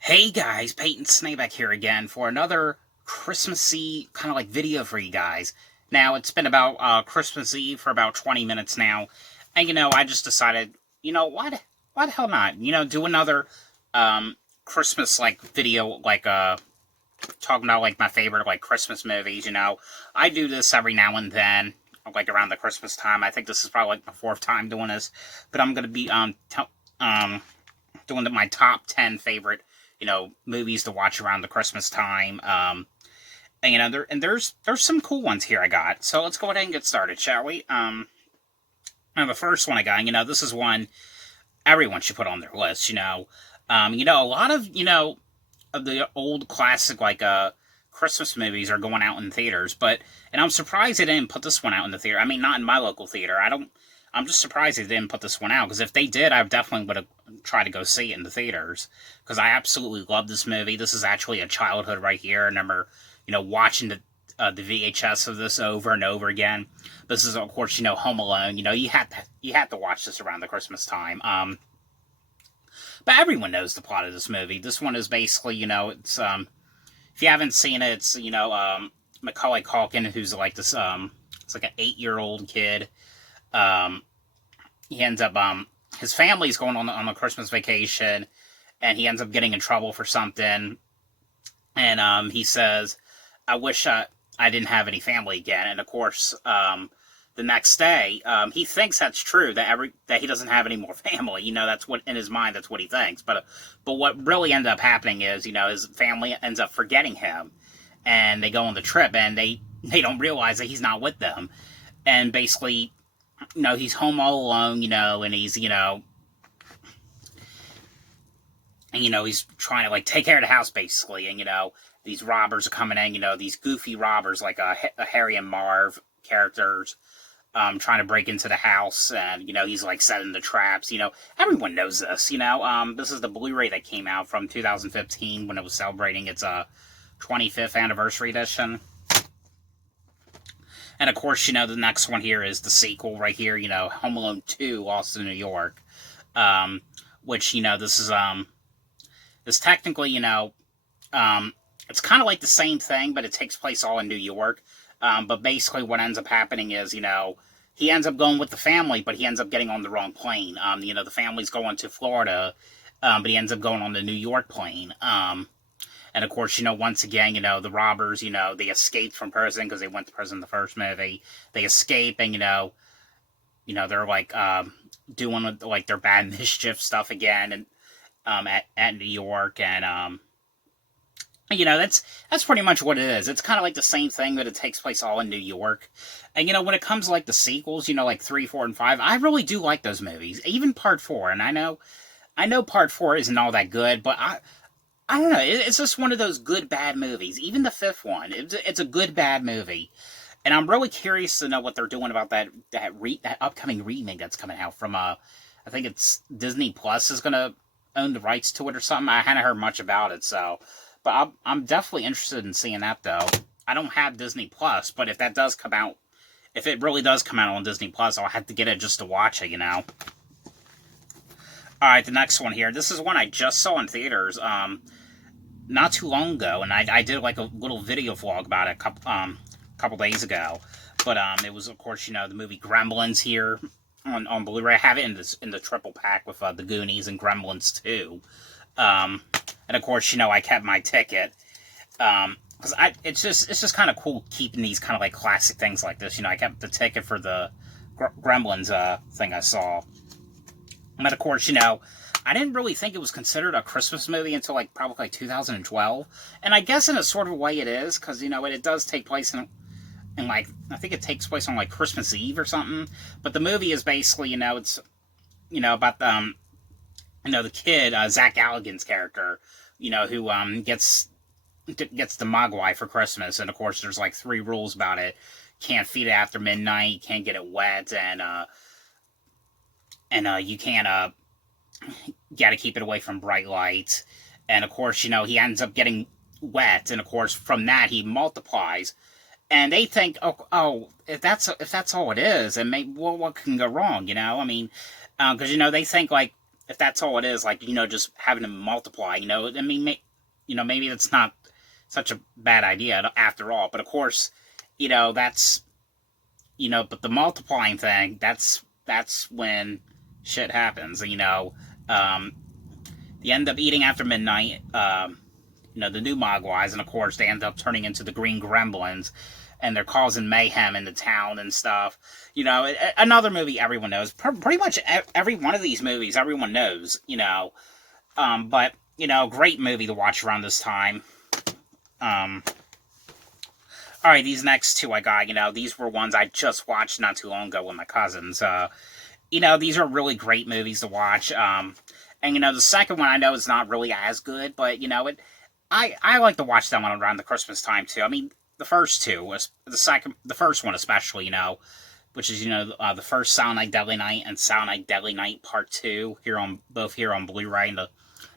Hey guys, Peyton Snakeback here again for another Christmassy kind of like video for you guys. Now, it's been about Christmas Eve for about 20 minutes now, and I just decided, why the hell not? Do another Christmas like video, like talking about like my favorite like Christmas movies. I do this every now and then, like around the Christmas time. I think this is probably like my fourth time doing this, but I'm gonna be doing my top 10 favorite, movies to watch around the Christmas time. And there's some cool ones here I got. So let's go ahead and get started, shall we? Now the first one I got, this is one everyone should put on their list. A lot of the old classic like Christmas movies are going out in theaters, and I'm surprised they didn't put this one out in the theater. I mean, not in my local theater. I'm just surprised they didn't put this one out, because if they did, I definitely would have tried to go see it in the theaters, because I absolutely love this movie. This is actually a childhood right here. I remember, watching the VHS of this over and over again. This is, of course, Home Alone. You had to watch this around the Christmas time. But everyone knows the plot of this movie. This one is basically, it's if you haven't seen it, it's Macaulay Culkin, who's like this it's like an 8-year-old kid. Um, he ends up his family's going on a Christmas vacation, and he ends up getting in trouble for something. And he says, "I wish I didn't have any family again." And of course, the next day, he thinks that's true, that he doesn't have any more family. That's what in his mind, that's what he thinks. But what really ended up happening is, his family ends up forgetting him, and they go on the trip, and they don't realize that he's not with them, and basically, he's home all alone, and he's, he's trying to like take care of the house basically, and these robbers are coming in, these goofy robbers like a Harry and Marv characters, trying to break into the house, and he's like setting the traps. Everyone knows this. This is the Blu-ray that came out from 2015 when it was celebrating its 25th anniversary edition. And of course, the next one here is the sequel right here, Home Alone 2, Lost in New York. Which, this technically, it's kind of like the same thing, but it takes place all in New York. But basically what ends up happening is, he ends up going with the family, but he ends up getting on the wrong plane. The family's going to Florida, but he ends up going on the New York plane. And of course, once again, the robbers, they escaped from prison because they went to prison in the first movie. They escape, and they're like doing like their bad mischief stuff again, and at New York, and that's pretty much what it is. It's kind of like the same thing, but it takes place all in New York. And when it comes to like the sequels, like 3, 4, and 5, I really do like those movies. Even Part 4, and I know Part 4 isn't all that good, but I don't know. It's just one of those good bad movies. Even the fifth one, it's a good bad movie, and I'm really curious to know what they're doing about that upcoming remake that's coming out from I think it's Disney Plus is gonna own the rights to it or something. I hadn't heard much about it, but I'm definitely interested in seeing that though. I don't have Disney Plus, but if that does come out, if it really does come out on Disney Plus, I'll have to get it just to watch it. Alright, the next one here. This is one I just saw in theaters not too long ago, and I did like a little video vlog about it a couple days ago. But it was, of course, the movie Gremlins here on Blu-ray. I have it in the triple pack with the Goonies and Gremlins 2. And of course, I kept my ticket. Because it's just kind of cool keeping these kind of like classic things like this. I kept the ticket for the Gremlins thing I saw. But of course, I didn't really think it was considered a Christmas movie until like probably like 2012. And I guess in a sort of way it is, because it does take place in like, I think it takes place on like Christmas Eve or something. But the movie is basically, it's about the kid, Zach Galligan's character, who gets the Mogwai for Christmas. And of course there's like 3 rules about it. Can't feed it after midnight, can't get it wet, and you can't, gotta keep it away from bright lights. And of course, he ends up getting wet, and of course, from that, he multiplies. And they think, oh, if that's all it is, and maybe, well, what can go wrong, I mean, because, they think, like, if that's all it is, like, just having them multiply, I mean, maybe that's not such a bad idea after all. But of course, that's, but the multiplying thing, that's when shit happens. Um, they end up eating after midnight. The new Mogwais, and of course they end up turning into the Green Gremlins, and they're causing mayhem in the town and stuff. Another movie everyone knows. Pretty much every one of these movies everyone knows. But great movie to watch around this time. All right, these next two I got. These were ones I just watched not too long ago with my cousins. These are really great movies to watch. And the second one I know is not really as good, but I like to watch that one around the Christmas time too. I mean, the first two was the first one especially, which is the first Silent Night Deadly Night and Silent Night Deadly Night Part 2 here on Blu-ray.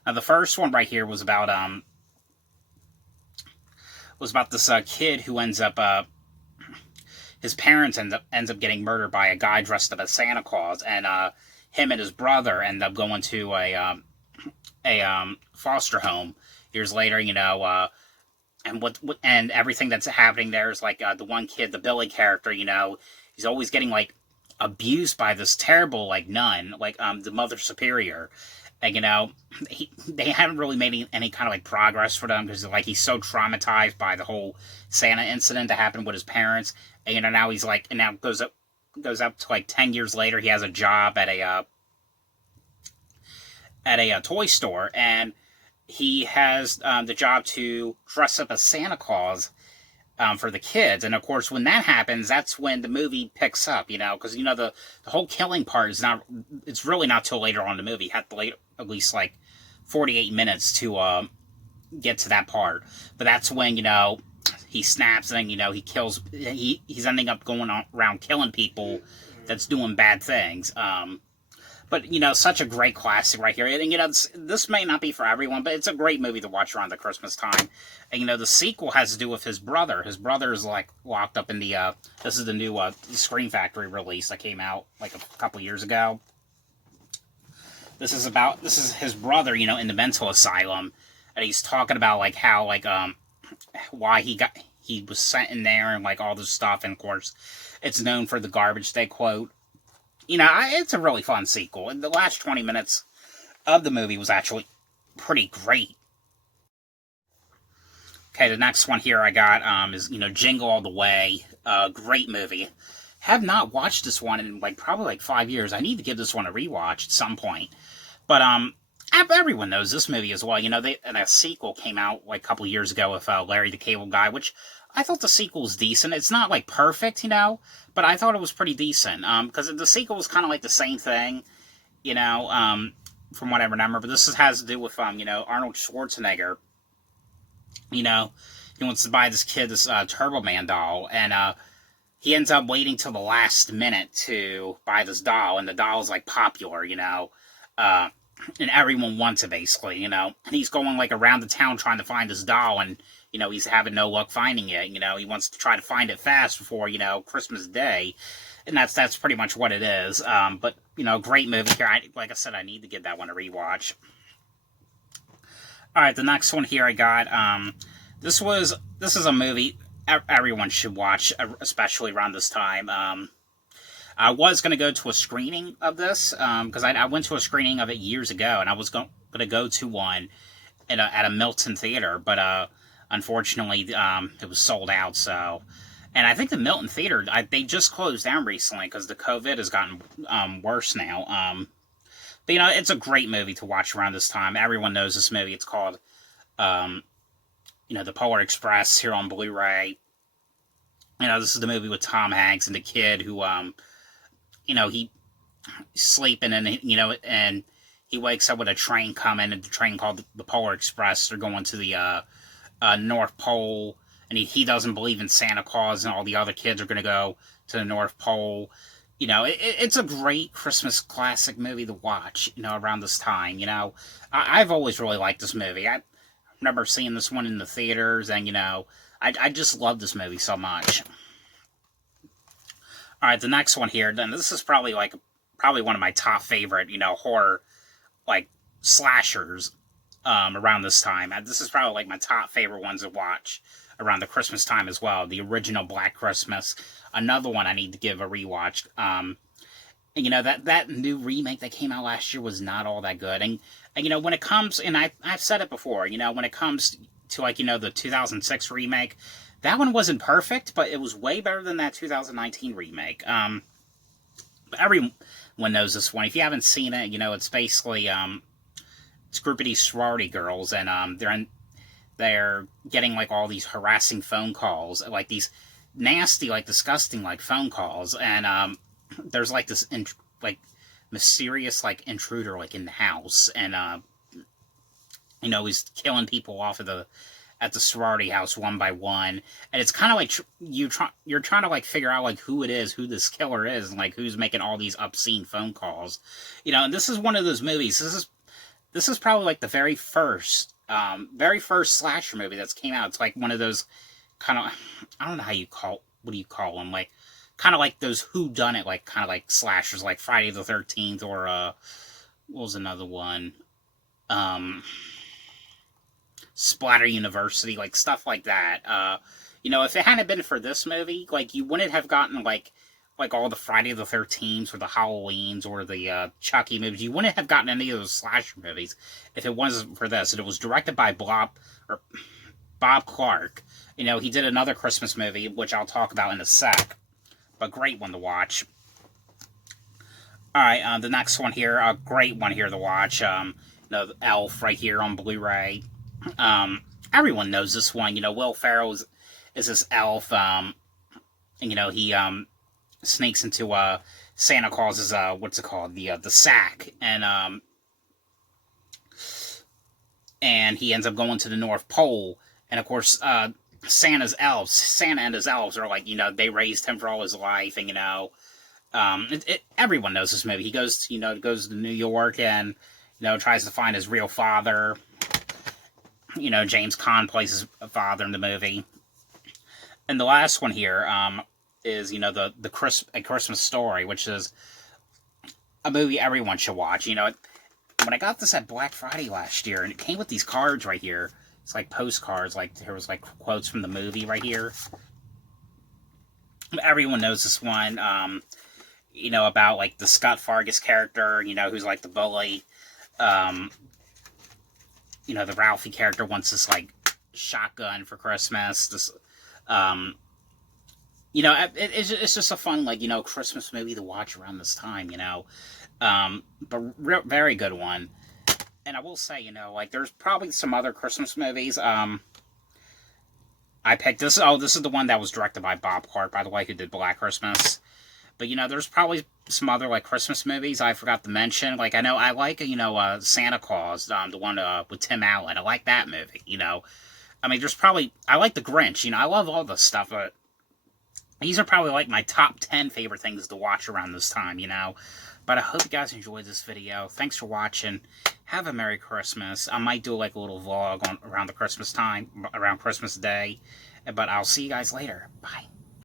And the first one right here was about this kid who ends up his parents ends up getting murdered by a guy dressed up as Santa Claus, and him and his brother end up going to a foster home years later, and everything that's happening there is like the one kid, the Billy character, he's always getting like abused by this terrible like nun, like the Mother Superior, and they haven't really made any kind of like progress for them because like he's so traumatized by the whole Santa incident that happened with his parents, and now he's like, and now goes up to like 10 years later, he has a job at a toy store, and he has the job to dress up as Santa Claus for the kids. And of course, when that happens, that's when the movie picks up, because the whole killing part is not, it's really not till later on in the movie. You have to wait at least like 48 minutes to get to that part. But that's when he snaps, and he kills. He's ending up going around killing people that's doing bad things. But such a great classic right here. And this may not be for everyone, but it's a great movie to watch around the Christmas time. And the sequel has to do with his brother. His brother is like locked up in the. This is the new Scream Factory release that came out like a couple years ago. This is his brother, in the mental asylum, and he's talking about like how like why he was sent in there and like all this stuff. And of course, it's known for the garbage they quote. It's a really fun sequel, and the last 20 minutes of the movie was actually pretty great. Okay, the next one here I got is Jingle All The Way. Great movie. Have not watched this one in like probably like 5 years. I need to give this one a rewatch at some point. But everyone knows this movie as well. And a sequel came out like a couple years ago with Larry the Cable Guy, which I thought the sequel was decent. It's not like perfect, but I thought it was pretty decent. Because the sequel was kind of like the same thing, from what I remember. But this has to do with Arnold Schwarzenegger. He wants to buy this kid this Turbo Man doll, and he ends up waiting till the last minute to buy this doll, and the doll's like popular, and everyone wants it basically, and he's going like around the town trying to find this doll, and he's having no luck finding it. He wants to try to find it fast before Christmas Day, and that's pretty much what it is. But great movie here. Like I said, I need to give that one a rewatch. All right, the next one here I got. This is a movie everyone should watch, especially around this time. I was going to go to a screening of this because I went to a screening of it years ago, and I was going to go to one at a Milton theater, but unfortunately it was sold out. So, and I think the Milton theater they just closed down recently because the COVID has gotten worse now. But it's a great movie to watch around this time. Everyone knows this movie. It's called The Polar Express here on Blu-ray. This is the movie with Tom Hanks and the kid who he's sleeping, and and he wakes up with a train coming, and the train called the Polar Express. They're going to the North Pole, and he doesn't believe in Santa Claus, and all the other kids are going to go to the North Pole. It's a great Christmas classic movie to watch, around this time. I've always really liked this movie. I remember seeing this one in the theaters, and, I just love this movie so much. All right, the next one here, then this is probably one of my top favorite, horror like, slashers, around this time. This is probably, like, my top favorite ones to watch around the Christmas time as well. The original Black Christmas, another one I need to give a rewatch. And, that new remake that came out last year was not all that good. And when it comes, and I've said it before, when it comes to, like, the 2006 remake, that one wasn't perfect, but it was way better than that 2019 remake. Everyone knows this one. If you haven't seen it, it's basically, it's a group of these sorority girls, and they're getting, like, all these harassing phone calls, like these nasty, like, disgusting, like, phone calls, and there's, like, this like mysterious, like, intruder, like, in the house, and he's killing people off at the sorority house one by one, and it's kind of like you're trying to, like, figure out, like, who it is, who this killer is, and, like, who's making all these obscene phone calls, and this is one of those movies. This is probably, like, the very first slasher movie that's came out. It's like one of those kind of, I don't know what do you call them, like, kind of like those whodunit, like, kind of like slashers, like Friday the 13th, or what was another one, Splatter University, like, stuff like that. If it hadn't been for this movie, like, you wouldn't have gotten, like all the Friday the 13th, or the Halloweens, or the Chucky movies. You wouldn't have gotten any of those slasher movies if it wasn't for this. And it was directed by Bob Clark. He did another Christmas movie, which I'll talk about in a sec. But great one to watch. Alright, the next one here, a great one here to watch. Elf right here on Blu-ray. Everyone knows this one. Will Ferrell is this elf. And, he sneaks into Santa Claus's what's it called, the sack, and he ends up going to the North Pole, and of course Santa and his elves are like, they raised him for all his life, and everyone knows this movie. He goes to New York, and tries to find his real father. James Caan plays his father in the movie. And the last one here is, A Christmas Story, which is a movie everyone should watch. When I got this at Black Friday last year, and it came with these cards right here. It's like postcards, like, there was, like, quotes from the movie right here. Everyone knows this one, about, like, the Scott Fargus character, who's, like, the bully. The Ralphie character wants this, like, shotgun for Christmas. This, it's just a fun, like, Christmas movie to watch around this time, but very good one. And I will say, like, there's probably some other Christmas movies, I picked this. Oh, this is the one that was directed by Bob Clark, by the way, who did Black Christmas. But, there's probably some other, like, Christmas movies I forgot to mention. Like, I know I like, Santa Claus, the one with Tim Allen. I like that movie, I mean, I like The Grinch, I love all this stuff, but these are probably, like, my top 10 favorite things to watch around this time, But I hope you guys enjoyed this video. Thanks for watching. Have a Merry Christmas. I might do, like, a little vlog around the Christmas time, around Christmas Day. But I'll see you guys later. Bye.